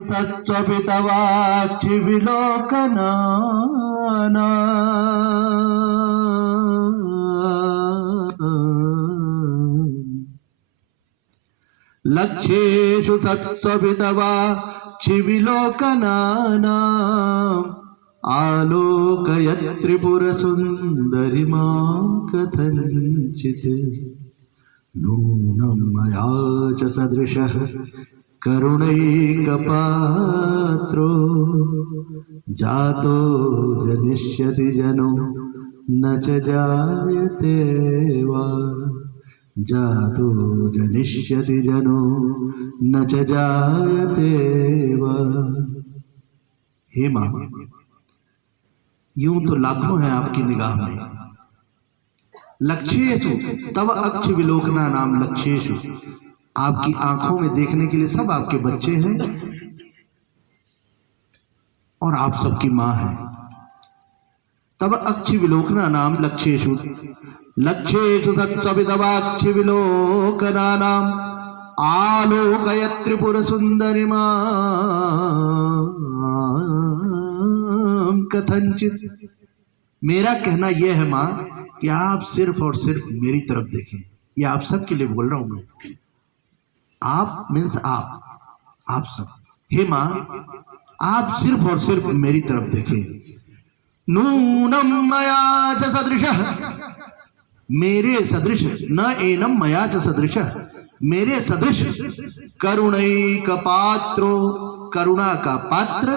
सत्त्वपितवाचि विलोकनाना लक्ष्येषु सत्त्वपितवाचि विलोकनाना आलोकयत् त्रिपुरसुन्दरीमां कथञ्चित् नूनं मया च सदृशः करुणैकपात्रो जातो जनिष्यति जनो न च जायते वा जातो जनिष्यति जनो न च जायते वा। हे मां, यूं तो लाखों हैं आपकी निगाह में। लक्ष्येषु तव अक्ष विलोकना नाम लक्ष्येषु, आपकी आंखों में देखने के लिए सब आपके बच्चे हैं और आप सबकी मां है। तब अक्ष विलोकना नाम लक्ष्येषु, लक्ष्येषु सत्त्वपितवाक्ष विलोकना नाम आलोकयत् त्रिपुर सुंदरीमां कथंचित। मेरा कहना यह है मां कि आप सिर्फ और सिर्फ मेरी तरफ देखें। ये आप सबके लिए बोल रहा हूं मैं। आप मीन्स आप सब। हे मां, आप सिर्फ और सिर्फ मेरी तरफ देखें। नूनम मया च सदृशः, मेरे सदृश, न एनम मया च सदृशः, मेरे सदृश करुणैक पात्रो, करुणा का पात्र,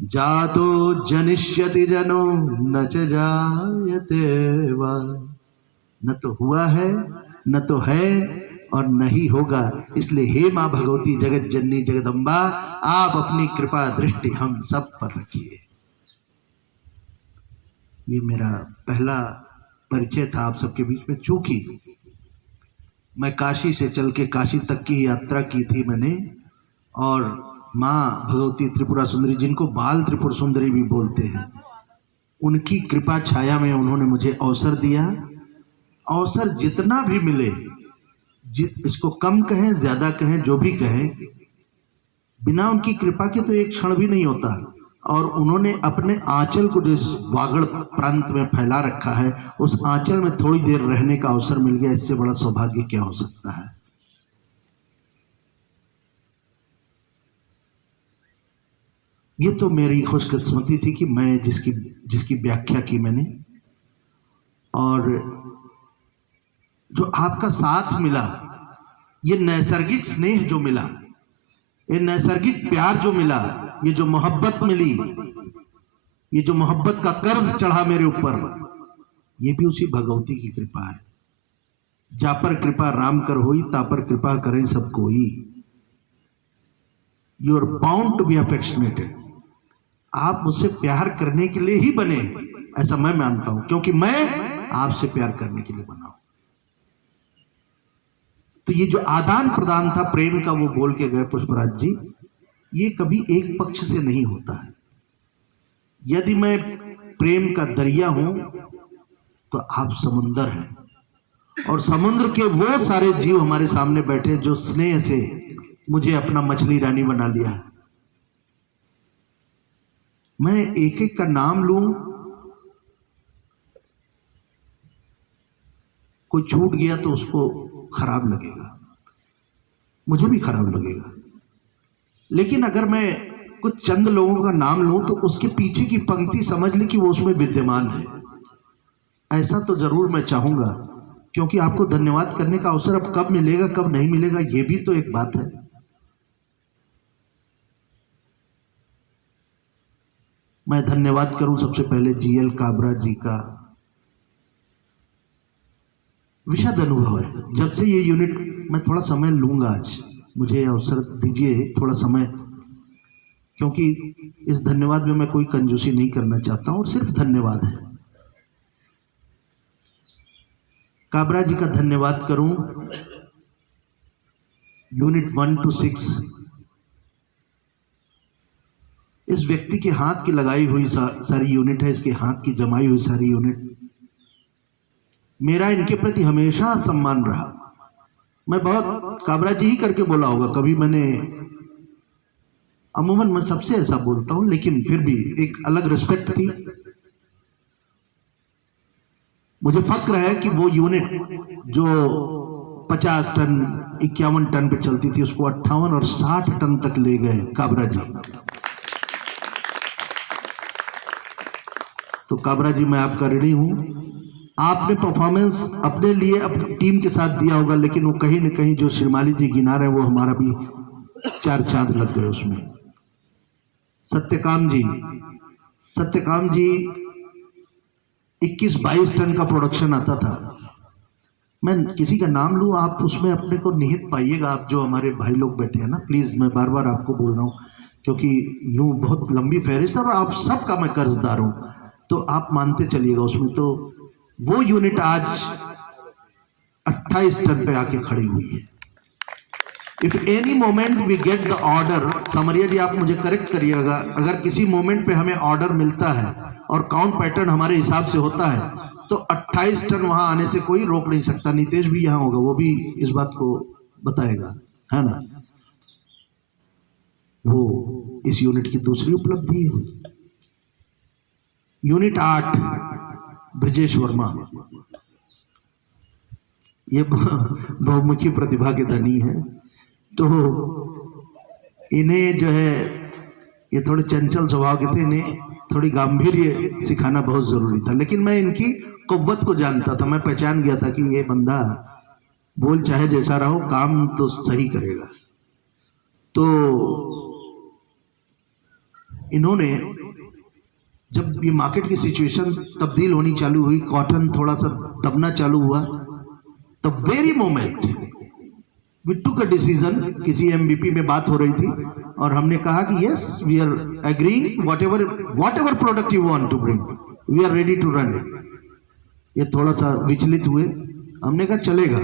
जातो जनिष्यति जनो न च जायते वा, न तो हुआ है, न तो है और नहीं होगा। इसलिए हे मां भगवती जगत जननी जगदम्बा, आप अपनी कृपा दृष्टि हम सब पर रखिए। ये मेरा पहला परिचय था आप सबके बीच में। चूंकि मैं काशी से चल के काशी तक की यात्रा की थी मैंने, और मां भगवती त्रिपुरा सुंदरी, जिनको बाल त्रिपुर सुंदरी भी बोलते हैं, उनकी कृपा छाया में उन्होंने मुझे अवसर दिया। अवसर जितना भी मिले, इसको कम कहें ज्यादा कहें जो भी कहें, बिना उनकी कृपा के तो एक क्षण भी नहीं होता। और उन्होंने अपने आंचल को जिस वागड़ प्रांत में फैला रखा है, उस आंचल में थोड़ी देर रहने का अवसर मिल गया। इससे बड़ा सौभाग्य क्या हो सकता है। ये तो मेरी खुशकिस्मती थी कि मैं जिसकी व्याख्या की मैंने, और जो आपका साथ मिला, ये नैसर्गिक स्नेह जो मिला, ये नैसर्गिक प्यार जो मिला, ये जो मोहब्बत मिली, ये जो मोहब्बत का कर्ज चढ़ा मेरे ऊपर, ये भी उसी भगवती की कृपा है। जा पर कृपा राम कर होई, ता पर कृपा करें सब कोई। You are bound to be affectionated. आप मुझसे प्यार करने के लिए ही बने, ऐसा मैं मानता हूं, क्योंकि मैं आपसे प्यार करने के लिए बना हूं। तो ये जो आदान प्रदान था प्रेम का, वो बोल के गए पुष्पराज जी, ये कभी एक पक्ष से नहीं होता है। यदि मैं प्रेम का दरिया हूं तो आप समुंदर हैं, और समुद्र के वो सारे जीव हमारे सामने बैठे जो स्नेह से मुझे अपना मछली रानी बना लिया है। मैं एक एक का नाम लूं, कोई छूट गया तो उसको खराब लगेगा, मुझे भी खराब लगेगा। लेकिन अगर मैं कुछ चंद लोगों का नाम लूं तो उसके पीछे की पंक्ति समझ लें कि वो उसमें विद्यमान है। ऐसा तो जरूर मैं चाहूंगा, क्योंकि आपको धन्यवाद करने का अवसर अब कब मिलेगा कब नहीं मिलेगा, ये भी तो एक बात है। मैं धन्यवाद करूं सबसे पहले जीएल काबरा जी का। विशद अनुभव है जब से ये यूनिट, मैं थोड़ा समय लूंगा, आज मुझे अवसर दीजिए थोड़ा समय, क्योंकि इस धन्यवाद में मैं कोई कंजूसी नहीं करना चाहता हूं, और सिर्फ धन्यवाद है। काबरा जी का धन्यवाद करूं, यूनिट 1 to 6, इस व्यक्ति के हाथ की लगाई हुई सारी यूनिट है, इसके हाथ की जमाई हुई सारी यूनिट। मेरा इनके प्रति हमेशा सम्मान रहा। मैं बहुत काबरा जी ही करके बोला होगा, कभी मैंने अमूमन मैं सबसे ऐसा बोलता हूं, लेकिन फिर भी एक अलग रिस्पेक्ट थी। मुझे फक्र है कि वो यूनिट जो 50 टन 51 टन पे चलती थी उसको 58 और 60 टन तक ले गए काबरा जी। तो काबरा जी मैं आपका ऋणी हूं। आपने परफॉर्मेंस अपने लिए अपनी टीम के साथ दिया होगा, लेकिन वो कहीं न कहीं जो श्रीमाली जी गिना रहे हैं वो हमारा भी 4 चांद लग गए उसमें। सत्यकाम जी 21-22 टन का प्रोडक्शन आता था। मैं किसी का नाम लूं, आप उसमें अपने को निहित पाइएगा। आप जो हमारे भाई लोग बैठे हैं ना, प्लीज मैं बार बार आपको बोल रहा हूं, क्योंकि यूं बहुत लंबी फहरिस्त है और आप सबका मैं कर्जदार हूं, तो आप मानते चलिएगा उसमें। तो वो यूनिट आज 28 टन पे आके खड़ी हुई है। If any moment we get the order, Samriya ji आप मुझे करेक्ट करिएगा, अगर किसी मोमेंट पे हमें ऑर्डर मिलता है और काउंट पैटर्न हमारे हिसाब से होता है तो 28 टन वहां आने से कोई रोक नहीं सकता। नीतीश भी यहां होगा, वो भी इस बात को बताएगा, है ना। वो इस यूनिट की दूसरी उपलब्धि है। यूनिट 8 ब्रिजेश वर्मा, ये बहुमुखी प्रतिभा के धनी है। तो इन्हें जो है, ये थोड़े चंचल स्वभाव के थे, इन्हें थोड़ी गांभीर्य सिखाना बहुत जरूरी था। लेकिन मैं इनकी कुव्वत को जानता था, मैं पहचान गया था कि ये बंदा बोल चाहे जैसा रहो काम तो सही करेगा। तो इन्होंने जब ये मार्केट की सिचुएशन तब्दील होनी चालू हुई, कॉटन थोड़ा सा दबना चालू हुआ, the very moment we took a decision, किसी एमबीपी में बात हो रही थी और हमने कहा कि yes we are agreeing whatever product you want to bring, we are ready to run it. ये थोड़ा सा विचलित हुए, हमने कहा चलेगा।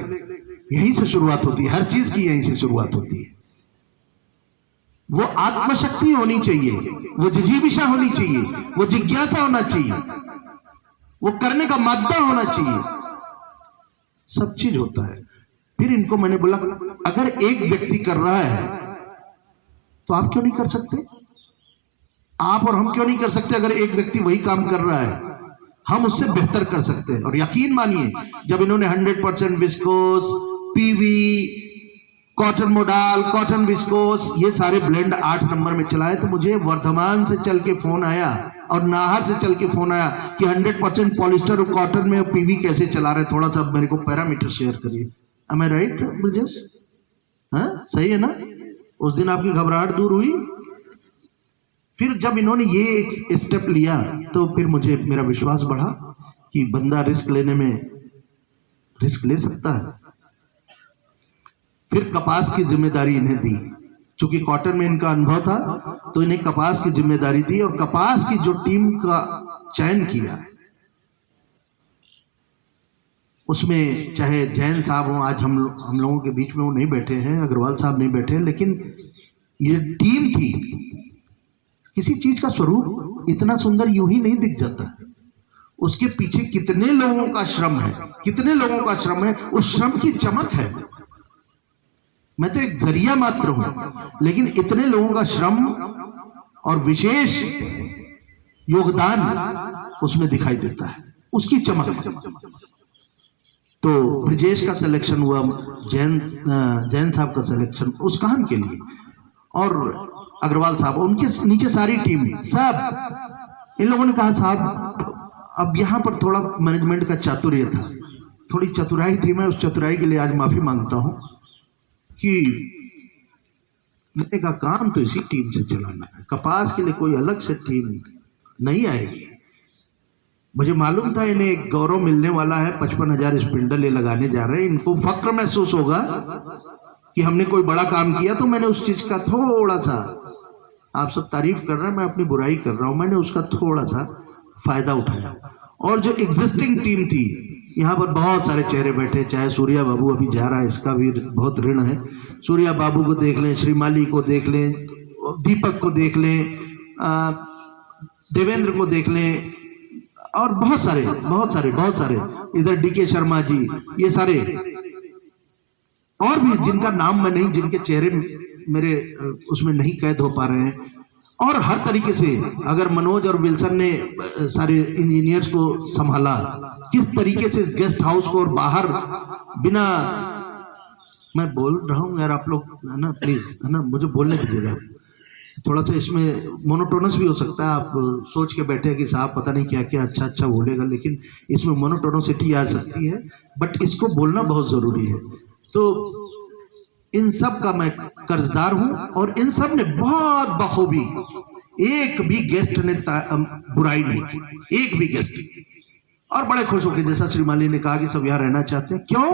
यहीं से शुरुआत होती है, हर चीज की यहीं से शुरुआत होती है। वो आत्मशक्ति होनी चाहिए, वो जिजीविषा होनी चाहिए, वो जिज्ञासा होना चाहिए, वो करने का मादा होना चाहिए, सब चीज होता है। फिर इनको मैंने बोला अगर एक व्यक्ति कर रहा है तो आप क्यों नहीं कर सकते? आप और हम क्यों नहीं कर सकते? अगर एक व्यक्ति वही काम कर रहा है हम उससे बेहतर कर सकते हैं। और यकीन मानिए जब इन्होंने 100% viscose, PV, cotton modal, cotton viscose, ये सारे ब्लेंड 8 नंबर में चलाए, तो मुझे वर्धमान से चल के फोन आया और नाहर से चल के फोन आया कि 100% पॉलिस्टर और कॉटन में पीवी कैसे चला रहे, थोड़ा सा मेरे को पैरामीटर शेयर करिए। Am I right, Brajesh? हाँ सही है ना? उस दिन आपकी घबराहट दूर हुई। फिर जब इन्होंने ये एक स्टेप लिया तो फिर मुझे मेरा विश्वास बढ़ा कि बंदा रिस्क लेने में रिस्क ले सकता है। फिर कपास की जिम्मेदारी इन्हें दी, चूंकि कॉटन में इनका अनुभव था तो इन्हें कपास की जिम्मेदारी दी और कपास की जो टीम का चयन किया उसमें चाहे जैन साहब हो, आज हम लोगों के बीच में वो नहीं बैठे हैं, अग्रवाल साहब नहीं बैठे हैं, लेकिन ये टीम थी। किसी चीज का स्वरूप इतना सुंदर यूं ही नहीं दिख जाता, उसके पीछे कितने लोगों का श्रम है, कितने लोगों का श्रम है, उस श्रम की चमक है। मैं तो एक जरिया मात्र हूं, लेकिन इतने लोगों का श्रम और विशेष योगदान उसमें दिखाई देता है, उसकी चमक। तो ब्रिजेश का सिलेक्शन हुआ, जैन साहब का सिलेक्शन उस काम के लिए, और अग्रवाल साहब, उनके नीचे सारी टीम साहब। इन लोगों ने कहा साहब अब यहाँ पर थोड़ा मैनेजमेंट का चातुर्य था, थोड़ी चतुराई थी, मैं उस चतुराई के लिए आज माफी मांगता हूं कि मैंने कहा काम तो इसी टीम से चलाना है, कपास के लिए कोई अलग से टीम नहीं आएगी। मुझे मालूम था इन्हें एक गौरव मिलने वाला है, 55,000 स्पिंडल ये लगाने जा रहे हैं, इनको फक्र महसूस होगा कि हमने कोई बड़ा काम किया। तो मैंने उस चीज का थोड़ा सा, आप सब तारीफ कर रहे हैं, मैं अपनी बुराई कर रहा हूं, मैंने उसका थोड़ा सा फायदा उठाया। और जो एग्जिस्टिंग टीम थी, यहाँ पर बहुत सारे चेहरे बैठे, चाहे सूर्या बाबू अभी जा रहा है, इसका भी बहुत ऋण है। सूर्या बाबू को देख लें, श्रीमाली को देख लें, दीपक को देख लें, देवेंद्र को देख लें, और बहुत सारे इधर डीके शर्मा जी, ये सारे और भी जिनका नाम मैं नहीं, जिनके चेहरे मेरे उसमें नहीं कैद हो पा रहे हैं। और हर तरीके से अगर मनोज और विल्सन ने सारे इंजीनियर्स को संभाला, किस तरीके से इस गेस्ट हाउस को और बाहर बिना, मैं बोल रहा हूँ यार आप लोग है ना, प्लीज है ना, मुझे बोलने दीजिएगा। थोड़ा सा इसमें मोनोटोनस भी हो सकता है, आप सोच के बैठे कि साहब पता नहीं क्या क्या अच्छा अच्छा बोलेगा, लेकिन इसमें मोनोटोनोसिटी आ सकती है, बट इसको बोलना बहुत जरूरी है। तो इन सब का मैं कर्जदार हूं, और इन सब ने बहुत बखूबी, एक भी गेस्ट ने बुराई नहीं की, एक भी गेस्ट। और बड़े खुश होकर, जैसा श्री माली ने कहा कि सब यहाँ रहना चाहते हैं। क्यों?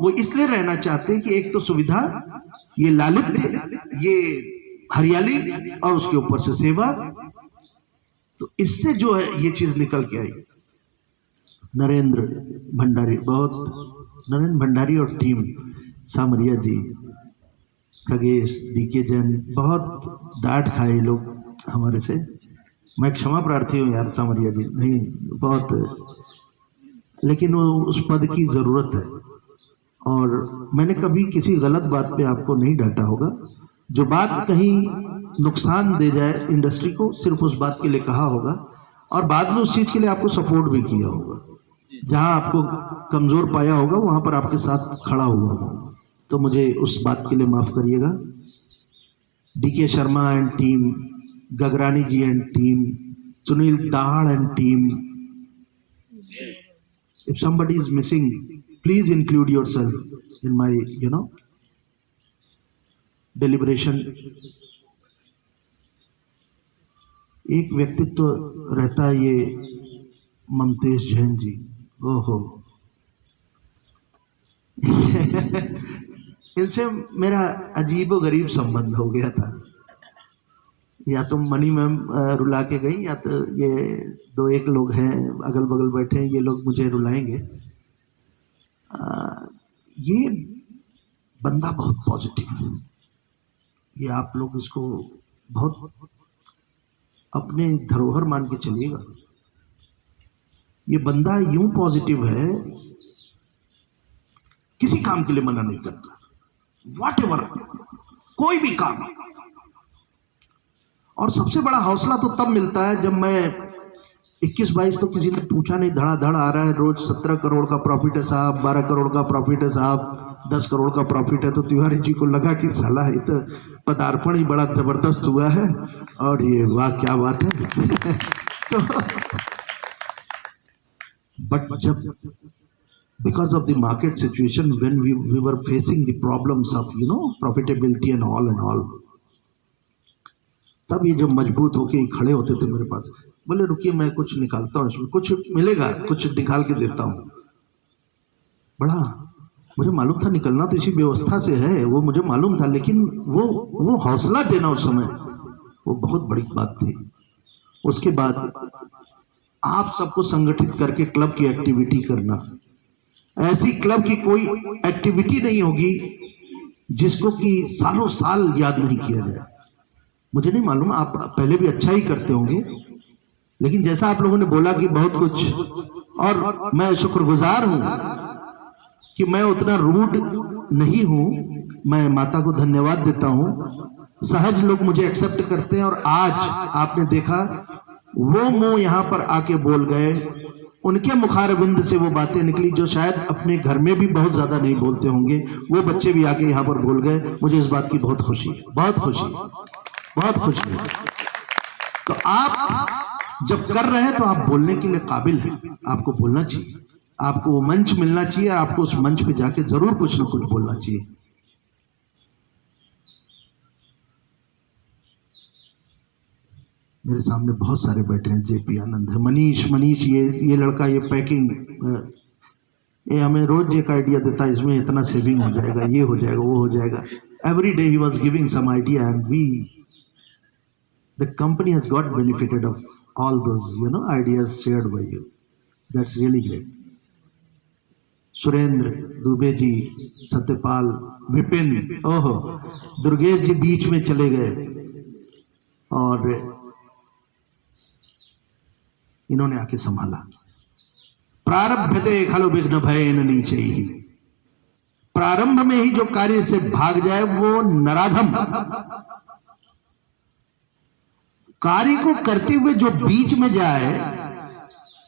वो इसलिए रहना चाहते हैं कि एक तो सुविधा, ये लालित्य, ये हरियाली, और उसके ऊपर से सेवा। तो इससे जो है ये चीज निकल के आई। नरेंद्र भंडारी, बहुत नरेंद्र भंडारी और टीम, सामरिया जी, खगेश, डीके जैन, बहुत डांट खाए लोग हमारे से। मैं क्षमा प्रार्थी हूँ यार सामरिया जी, नहीं बहुत, लेकिन वो उस पद की जरूरत है। और मैंने कभी किसी गलत बात पे आपको नहीं डांटा होगा। जो बात कहीं नुकसान दे जाए इंडस्ट्री को, सिर्फ उस बात के लिए कहा होगा, और बाद में उस चीज के लिए आपको सपोर्ट भी किया होगा। जहां आपको कमजोर पाया होगा वहां पर आपके साथ खड़ा हुआ होगा। तो मुझे उस बात के लिए माफ करिएगा। D K Sharma and team, Gagrani ji and team, Sunil Daad and team, if somebody is missing, please include yourself in my deliberation. एक व्यक्तित्व रहता है ये ममतेश जैन जी, ओहो इनसे मेरा अजीबो गरीब संबंध हो गया था। या तो मनी मैम रुला के गई, या तो ये दो एक लोग हैं अगल बगल बैठे हैं, ये लोग मुझे रुलाएंगे। ये बंदा बहुत पॉजिटिव है, ये आप लोग इसको बहुत अपने धरोहर मान के चलिएगा। ये बंदा यूं पॉजिटिव है, किसी काम के लिए मना नहीं करता, व्हाटएवर, कोई भी काम। और सबसे बड़ा हौसला तो तब मिलता है जब मैं 21-22 तो किसी ने पूछा नहीं, धड़ाधड़ आ रहा है रोज, 17 करोड़ का प्रॉफिट है साहब, 12 करोड़ का प्रॉफिट है साहब, 10 करोड़ का प्रॉफिट है। तो तिवारी जी को लगा कि साला ये तो पदार्पण ही बड़ा जबरदस्त हुआ है, और ये वाह क्या बात है तो बट जब because of the market situation, when we were facing the problems of profitability and all, तब ये जब मजबूत होके खड़े होते थे मेरे पास, बोले रुकिए मैं कुछ निकालता हूँ, इसमें कुछ मिलेगा, कुछ निकाल के देता हूँ। बड़ा मुझे मालूम था निकलना तो इसी व्यवस्था से है, वो मुझे मालूम था, लेकिन वो हौसला देना उस समय वो बहुत बड़ी बात थी। उसके बाद आप सबको संगठित करके क्लब की एक्टिविटी करना, ऐसी क्लब की कोई एक्टिविटी नहीं होगी जिसको कि सालों साल याद नहीं किया जाए। मुझे नहीं मालूम, आप पहले भी अच्छा ही करते होंगे, लेकिन जैसा आप लोगों ने बोला कि बहुत कुछ, और मैं शुक्रगुजार हूं कि मैं उतना रूड नहीं हूं, मैं माता को धन्यवाद देता हूं। सहज लोग मुझे एक्सेप्ट करते हैं, और आज आपने देखा वो मुंह यहां पर आके बोल गए, उनके मुखारबिंद से वो बातें निकली जो शायद अपने घर में भी बहुत ज्यादा नहीं बोलते होंगे, वो बच्चे भी आके यहाँ पर बोल गए। मुझे इस बात की बहुत खुशी है, बहुत खुशी, बहुत खुशी है। तो आप जब कर रहे हैं तो आप बोलने के लिए काबिल हैं, आपको बोलना चाहिए, आपको वो मंच मिलना चाहिए, आपको उस मंच पे जाके जरूर कुछ ना कुछ बोलना चाहिए। मेरे सामने बहुत सारे बैठे हैं, जेपी आनंद है, मनीष, ये लड़का, ये पैकिंग, ये हमें रोज एक आइडिया देता है, इसमें इतना सेविंग हो जाएगा, ये हो जाएगा, वो हो जाएगा। Every day he was giving some idea, and the company has got benefited of all those ideas shared by you. That's really great. Surendra Dubey ji, Satyapal, Vipin, ओहो, दुर्गेश जी बीच में चले गए, और इन्होंने आके संभाला। प्रारब्धते खलु विघ्न भयेन नीचैहि, प्रारंभ में ही जो कार्य से भाग जाए वो नराधम, कार्य को करते हुए जो बीच में जाए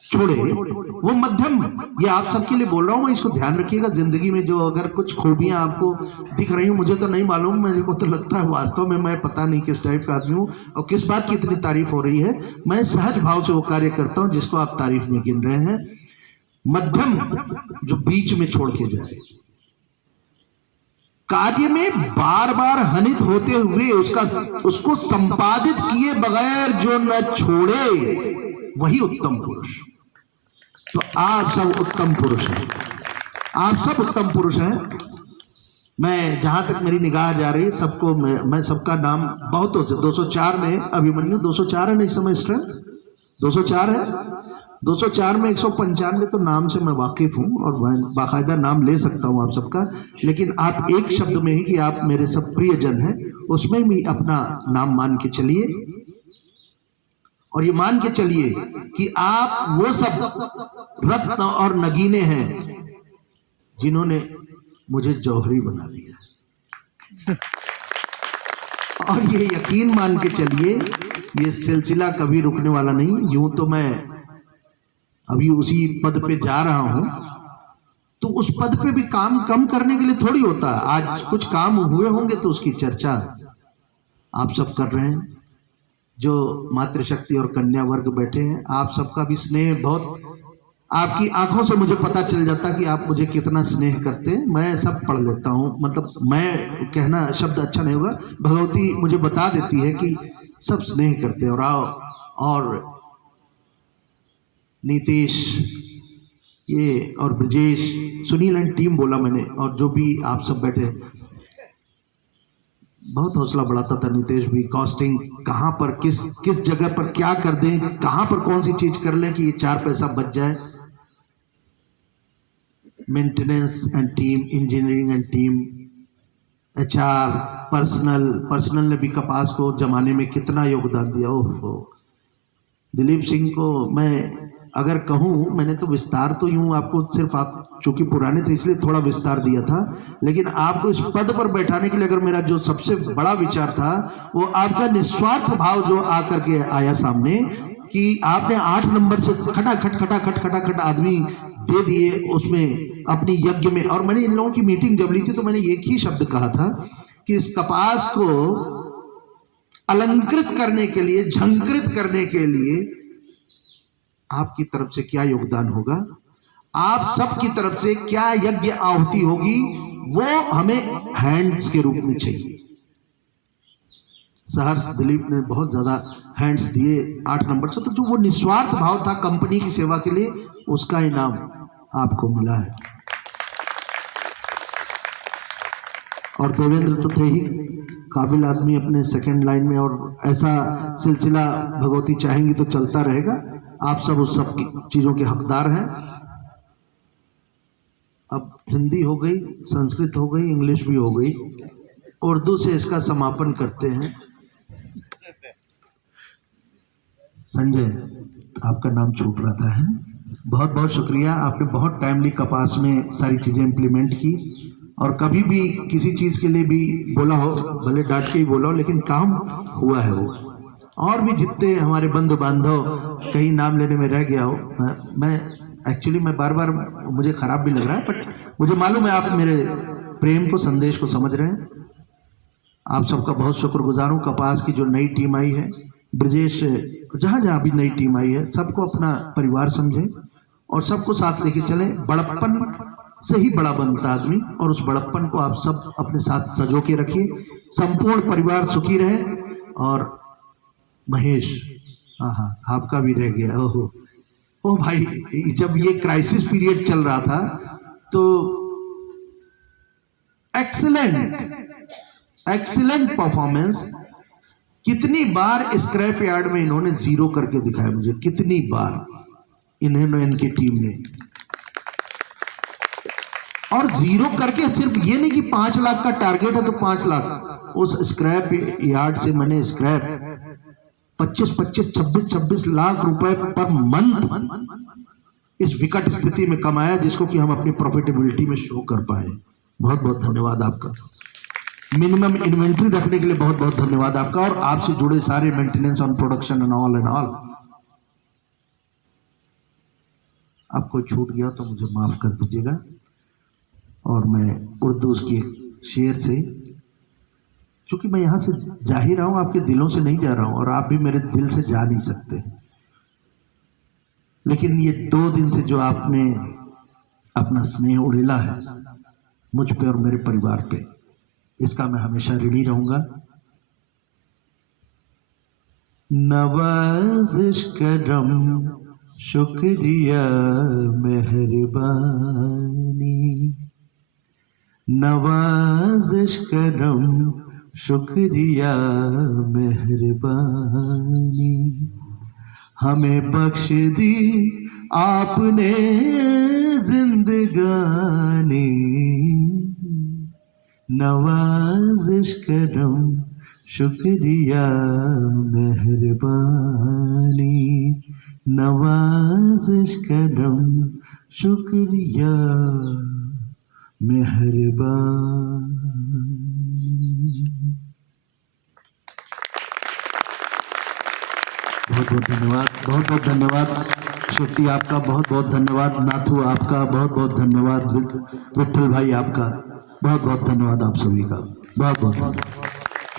छोड़े वो मध्यम। ये आप सबके लिए बोल रहा हूं मैं, इसको ध्यान रखिएगा। जिंदगी में जो अगर कुछ खूबियां आपको दिख रही हूं, मुझे तो नहीं मालूम, मेरे को तो लगता है वास्तव में मैं पता नहीं किस टाइप का आदमी हूं और किस बात की इतनी तारीफ हो रही है। मैं सहज भाव से वो कार्य करता हूं जिसको आप तारीफ में गिन रहे हैं। मध्यम जो बीच में छोड़ के जाए, कार्य में बार बार हनित होते हुए उसको संपादित किए बगैर जो न छोड़े, वही उत्तम पुरुष। तो आप सब उत्तम पुरुष हैं, आप सब उत्तम पुरुष हैं। मैं जहां तक मेरी निगाह जा रही है सबको मैं सबका नाम बहुतों से 204 में अभिमन्यु 204 है ना इस समय, स्ट्रेंथ 204 है। 204 में 195 तो नाम से मैं वाकिफ हूं और मैं बाकायदा नाम ले सकता हूं आप सबका, लेकिन आप एक शब्द में ही कि आप मेरे सब प्रियजन हैं, उसमें भी अपना नाम मान के चलिए। और ये मान के चलिए कि आप वो सब रत्न और नगीने हैं जिन्होंने मुझे जौहरी बना दिया। और ये यकीन मान के चलिए ये सिलसिला कभी रुकने वाला नहीं। यूं तो मैं अभी उसी पद पे जा रहा हूं, तो उस पद पे भी काम कम करने के लिए थोड़ी होता। आज कुछ काम हुए होंगे तो उसकी चर्चा आप सब कर रहे हैं। जो मातृशक्ति और कन्या वर्ग बैठे हैं, आप सबका भी स्नेह बहुत, आपकी आंखों से मुझे पता चल जाता कि आप मुझे कितना स्नेह करते हैं। मैं सब पढ़ लेता हूं, मतलब मैं कहना शब्द अच्छा नहीं होगा, भगवती मुझे बता देती है कि सब स्नेह करते हैं। और नीतीश ये और ब्रजेश, सुनील एंड टीम बोला मैंने, और जो भी आप सब बैठे, बहुत हौसला बढ़ाता था नीतीश भी। कॉस्टिंग कहां पर किस जगह पर क्या कर दें, कहां पर कौन सी चीज कर लें कि ये 4 पैसा बच जाए। Maintenance and team, engineering and team, HR, personal ने भी कपास को जमाने में कितना योगदान दिया। ओहो, दिलीप सिंह को मैं अगर कहूं, मैंने तो विस्तार तो यूं आपको सिर्फ, आप चूंकि पुराने थे इसलिए थोड़ा विस्तार दिया था, लेकिन आपको इस पद पर बैठाने के लिए अगर मेरा जो सबसे बड़ा विचार था वो आपका निस्वार्थ भाव जो आकर के आया सामने, कि आपने 8 नंबर से खटाखट आदमी दे दिए उसमें अपनी यज्ञ में। और मैंने इन लोगों की मीटिंग जब ली थी तो मैंने एक ही शब्द कहा था कि इस कपास को अलंकृत करने के लिए, झंकृत करने के लिए आपकी तरफ से क्या योगदान होगा, आप सब की तरफ से क्या यज्ञ आहुति होगी, वो हमें हैंड्स के रूप में चाहिए। सहर्ष दिलीप ने बहुत ज्यादा हैंड्स दिए 8 नंबर से, तो जो वो निस्वार्थ भाव था कंपनी की सेवा के लिए, उसका इनाम आपको मिला है। और देवेंद्र तो थे ही काबिल आदमी अपने सेकंड लाइन में, और ऐसा सिलसिला भगवती चाहेंगी तो चलता रहेगा। आप सब उस सब की चीजों के हकदार हैं। अब हिंदी हो गई, संस्कृत हो गई, इंग्लिश भी हो गई, उर्दू से इसका समापन करते हैं। संजय, आपका नाम छूट रहा था है। बहुत बहुत शुक्रिया, आपने बहुत टाइमली कपास में सारी चीजें इंप्लीमेंट की, और कभी भी किसी चीज के लिए भी बोला हो, भले डांट के ही बोला हो, लेकिन काम हुआ है वो। और भी जितने हमारे बंधु बांधव, कहीं नाम लेने में रह गया हो, मैं एक्चुअली मैं बार बार, मुझे खराब भी लग रहा है, बट मुझे मालूम है आप मेरे प्रेम को, संदेश को समझ रहे हैं। आप सबका बहुत शुक्रगुजार हूँ। कपास की जो नई टीम आई है, ब्रजेश, जहां जहां भी नई टीम आई है, सबको अपना परिवार समझें और सबको साथ लेके चलें। बड़प्पन से ही बड़ा बनता आदमी, और उस बड़प्पन को आप सब अपने साथ सजो के रखिए। संपूर्ण परिवार सुखी रहे। और महेश, हाँ आपका भी रह गया। ओहो ओ भाई, जब ये क्राइसिस पीरियड चल रहा था तो एक्सीलेंट परफॉर्मेंस। कितनी बार स्क्रैप यार्ड में इन्होंने 0 करके दिखाया मुझे, कितनी बार इन्होंने, इनकी टीम ने। और 0 करके सिर्फ ये नहीं कि 5 लाख का टारगेट है तो 5 लाख, उस स्क्रैप यार्ड से मैंने स्क्रैप 25-26 लाख रुपए पर मंथ इस विकट स्थिति में कमाया, जिसको कि हम अपनी प्रॉफिटेबिलिटी में शो कर पाए। बहुत बहुत धन्यवाद आपका। मिनिमम इन्वेंट्री रखने के लिए बहुत बहुत धन्यवाद आपका, और आपसे जुड़े सारे maintenance on production and all. आपको छूट गया तो मुझे माफ कर दीजिएगा। और मैं उर्दू के शेर से, चूंकि मैं यहां से जा ही रहा हूं, आपके दिलों से नहीं जा रहा हूं, और आप भी मेरे दिल से जा नहीं सकते, लेकिन ये 2 दिन से जो आपने अपना स्नेह उड़ेला है मुझ पे और मेरे परिवार पे, इसका मैं हमेशा ऋणी रहूंगा। नवाज़िश करम शुक्रिया मेहरबानी, नवाज़िश करम शुक्रिया मेहरबानी, हमें बख्श दी आपने जिंदगानी, नवाज़िश करम शुक्रिया मेहरबानी, नवाज़िश करम शुक्रिया मेहरबानी। बहुत बहुत धन्यवाद, बहुत बहुत धन्यवाद शेट्टी आपका, बहुत बहुत धन्यवाद नाथू आपका, बहुत बहुत धन्यवाद विट्ठल भाई आपका, बहुत बहुत धन्यवाद आप सभी का, बहुत बहुत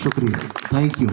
शुक्रिया, थैंक यू।